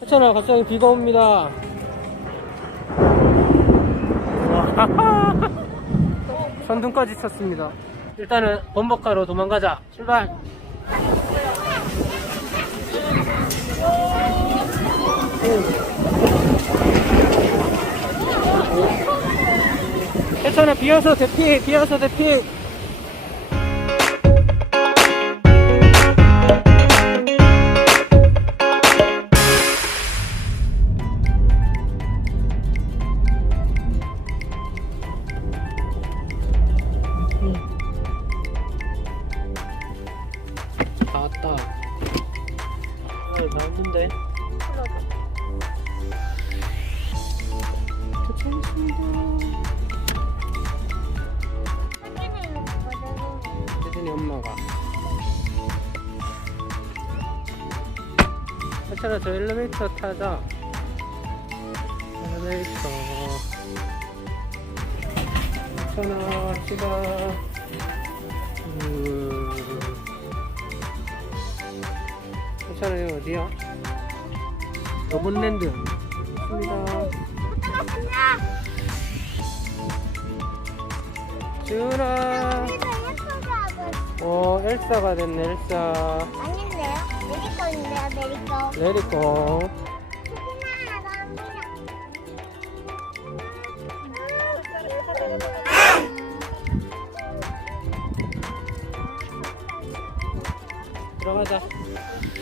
괜찮아, 갑자기 비가 옵니다. 선둥까지 쳤습니다. 일단은 범벅가로 도망가자. 출발. 괜찮아, 비어서 대피, 비어서 대피. 다 왔다. 다 왔는데. 도착했습니다. 혜진이 엄마가. 괜찮아, 저 엘리베이터 타자. 엘리베이터. 괜찮아, 시간. 괜찮아요. 어디야? 로봇랜드 있습니다. 지훈아. 엘사가 됐네. 엘사. 아닌데요? 메리코인데요, 메리코. 레리코. 들어가자.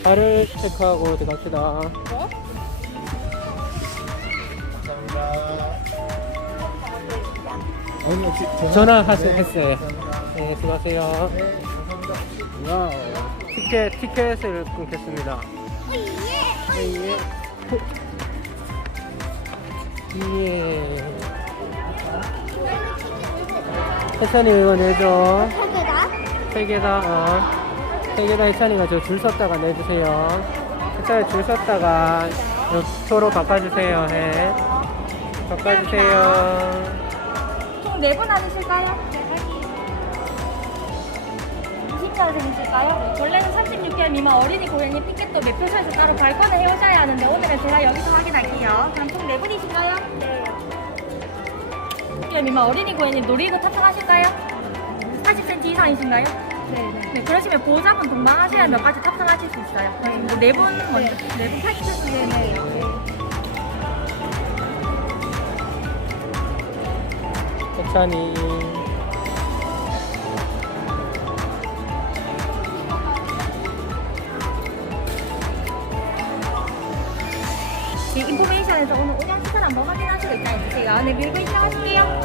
발을 체크하고 들어갑시다. 전화했어요. 네, 수고하세요. 와우. 티켓을 끊겠습니다. 예. 예. 혜찬이 이거 내줘. 세 개다. 세 개다. 혜찬이가 저 줄 섰다가 내주세요. 혜찬이 줄 섰다가 표로 바꿔주세요. 해. 바꿔주세요. 총 4분 아니실까요? 20년생이실까요? 원래는 36개월 미만 어린이 고객님 피켓도 매표소에서 따로 발권을 해오셔야 하는데 오늘은 제가 여기서 확인할게요. 그럼 총 4분이신가요? 네. 36개월 미만 어린이 고객님 놀이기구 탑승하실까요? 40cm 이상이신가요? 네, 그러시면 보호자분 동반하셔야 몇 가지 탑승하실 수 있어요. 네 분 먼저, 4분 타시겠습니다. 혜찬이. 이 인포메이션에서 오늘 운영 시간 한번 확인하시고 있다 해주세요. 네, 밀고 시작하실게요.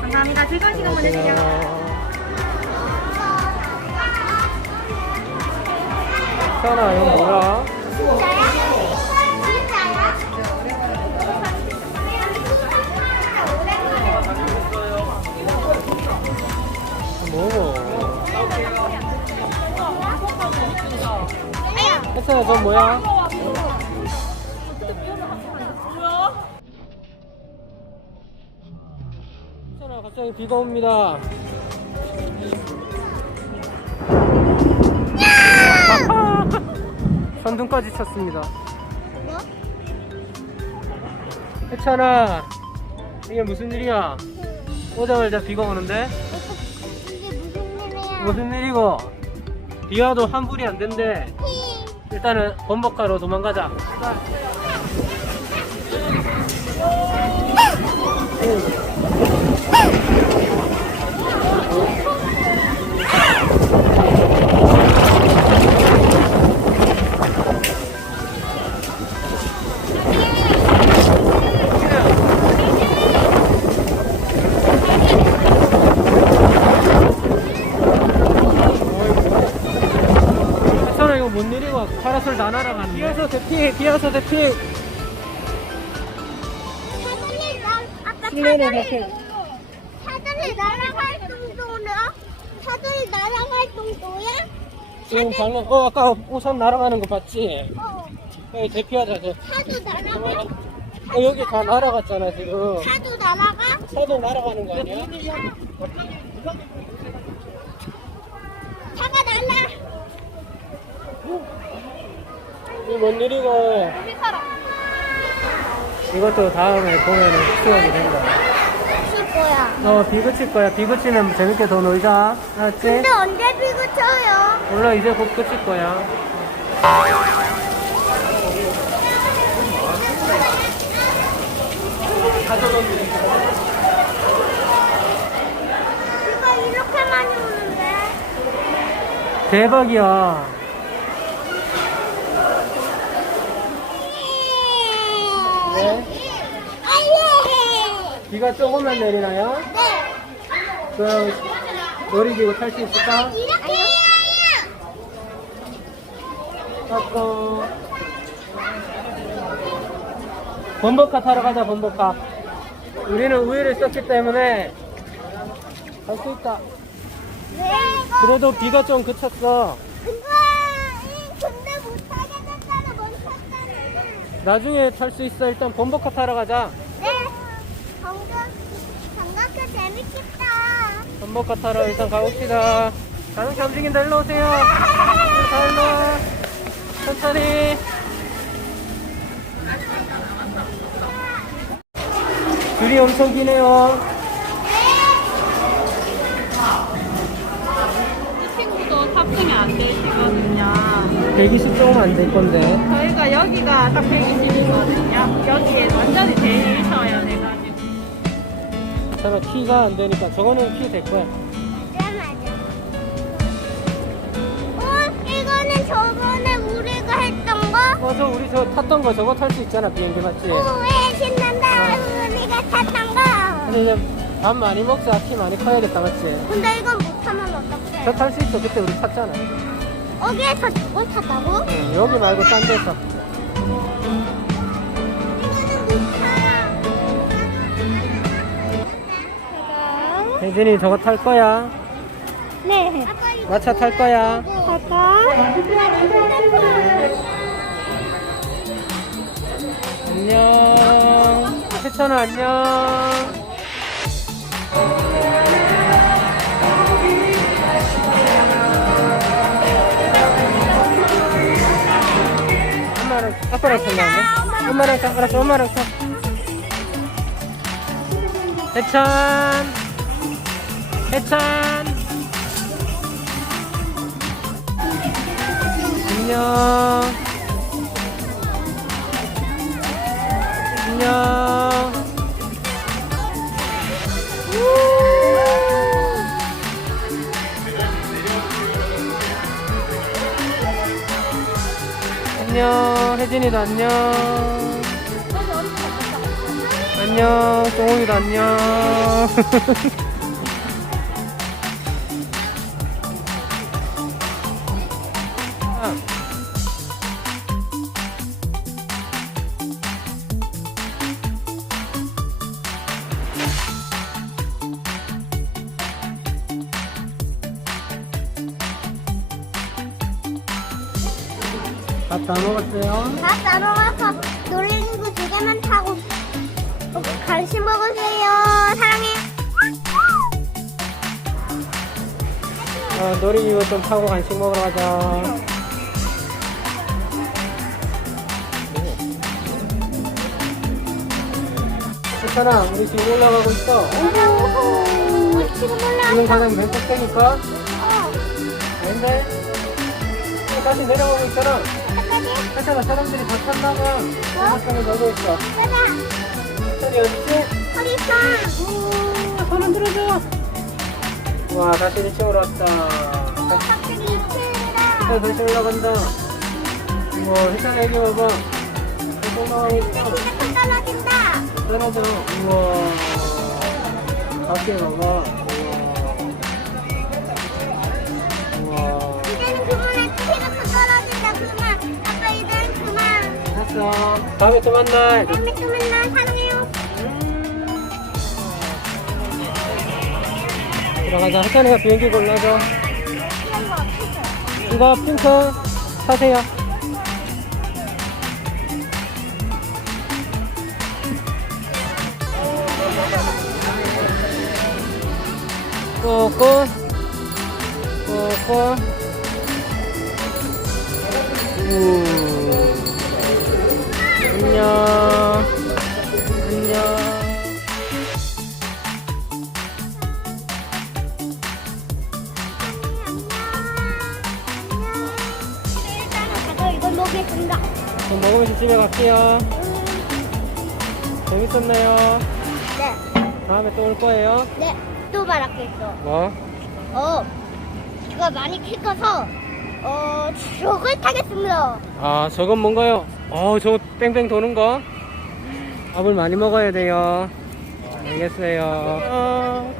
감사합니다. 즐거운 시간 보내세요. 혜찬아, 이거 뭐야? 뭐? 혜찬아, 저 뭐야? 혜찬아, 갑자기 비가 옵니다. 선둥까지 쳤습니다. 혜찬아, 이게 무슨 일이야? 오자마자 비가 오는데? 이게 무슨 일이야? 무슨 일이고? 비 와도 환불이 안 된대. 일단은 범벅가로 도망가자. 혜찬아, 이거 뭔 일이고? 파라솔 다 날아가는데. 비어서 대피, 비어서 대피. 실내로 그렇게. 사전에 날아갈 정도야? 사전에 날아갈 정도야? 지금 방금 아까 우산 날아가는 거 봤지? 여기 대피하자. 차도 날아가? 여기 다 날아갔잖아 지금. 차도 날아가? 차도 날아가는 거 아니야? 차가 날아. 이뭔 일이고? 이것도 다음에 보면은 추억이 된다. 칠 거야. 비 그칠 거야. 비 그치면 재밌게 더 놀자. 알았지? 근데 언제 비 그쳐요? 몰라, 이제 곧 그칠 거야. 비가 이렇게 많이 오는데? 대박이야. 네? 아예. 비가 조금만 내리나요? 네. 그럼 놀이기구 탈 수 있을까? 이렇게 해요. 아까 범버카 타러 가자. 범버카. 우리는 우유를 썼기 때문에 갈 수 있다. 네. 그래도 비가 좀 그쳤어. 근데 못하게 됐잖아. 멈췄잖아. 나중에 탈 수 있어. 일단 범버카 타러 가자. 네. 장갑도 재밌겠다. 범버카 타러 일단 가봅시다. 자동차 움직인다. 일로 오세요. 일로 와. 천천히. 줄이 엄청 기네요. 이 친구도 탑승이 안 되시거든요. 120 조금 안 될 건데. 저희가 여기가 딱 120이거든요. 여기에 완전히 제일 쉬어야 돼가지고. 잠깐 키가 안 되니까 저거는 키 될 거야. 네, 맞아. 이거는 저번에 우리가 했던 거? 저 우리 저 탔던 거 저거 탈 수 있잖아. 비행기 맞지? 왜 신난다. 우리가 탔던 거. 근데 이제 밥 많이 먹자. 키 많이 커야겠다. 맞지? 근데 이건 못하면 어떡해? 저 탈 수 있어. 그때 우리 탔잖아. 여기에서 저걸 탔다고? 응, 여기 말고 딴 데서. 이거는 못 타. 혜진이 저거 탈 거야. 네. 마차 탈 거야. 갈까? 안녕. 혜천아 안녕. 엄마랑 아빠랑 탄다는데? 엄마랑 타. 알았어. 엄마랑 타. 혜천. 혜천. 안녕. 안녕. 안녕. 혜진이도 안녕. 안녕. 쫑욱이도 안녕. 밥 다 먹었어요? 밥 다 먹어서 놀이기구 2개만 타고 간식 먹으세요. 사랑해요. 놀이기구 좀 타고 간식 먹으러 가자. 괜찮아, 우리 지금 올라가고 있어. 오호. 지금 지금 올라왔어. 가장 맨 꼭대니까? 왠데? 다시 내려가고 있잖아. 잠깐만요. 괜찮아, 사람들이 다 탄다가 음악장에 넣고 있어. 짜자. 천이 어딨지? 어디 있어? 손 흔들어줘. 와, 다시 1층으로 왔다. 갑자기 2층이다. 다시 올라간다. 우와, 혜찬아 여기 봐봐. 다시 올라가고 있어. 이제 떨어진다. 떨어져. 우와. 밖에 봐봐. 우와. 이제는 그만해. 피가 떨어진다. 그만. 아빠 이제는 그만. 알았어. 다음에 또 만나. 다음에 또 만나. 사랑해요. 들어가자. 혜찬이가 비행기 골라줘. 이거 핑크 사세요. 꼬꼬 꼬꼬 먹겠습니다. 그럼 먹으면서 집에 갈게요. 재밌었나요? 네. 다음에 또 올 거예요? 네. 또 말할 게 있어. 뭐? 제가 많이 키 커서, 저걸 타겠습니다. 아, 저건 뭔가요? 저거 뺑뺑 도는 거? 밥을 많이 먹어야 돼요. 알겠어요.